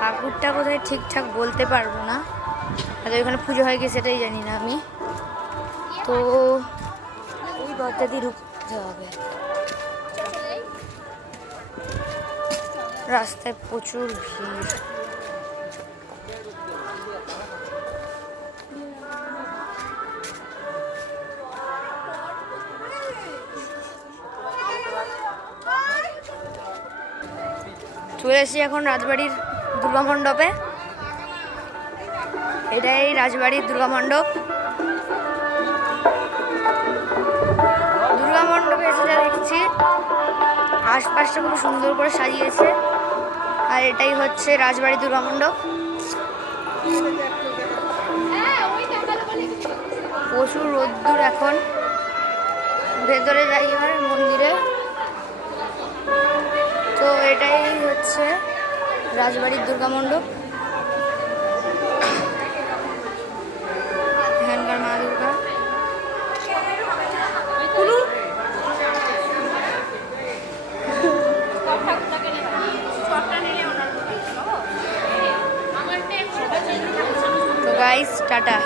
ঠাকুরটা কোথায় ঠিকঠাক বলতে পারবো না, আর ওইখানে পুজো হয় কি সেটাই জানি না আমি। তো ওই দরজা দিয়ে ঢুকতে হবে। রাস্তায় প্রচুর ভিড়। চলে এসেছি এখন রাজবাড়ির দুর্গা মণ্ডপে। এটাই রাজবাড়ির দুর্গা মণ্ডপ। দুর্গা মণ্ডপে এসে যা দেখছি, আশপাশটা খুব সুন্দর করে সাজিয়েছে। আর এটাই হচ্ছে রাজবাড়ির দুর্গা মণ্ডপ। প্রচুর রোদ্দুর এখন। ভেতরে যাই এবার মন্দিরে। তো এটাই হচ্ছে রাজবাড়ির দুর্গা মণ্ডপ। এখানকার মা দুর্গা। তো গাইস টাটা।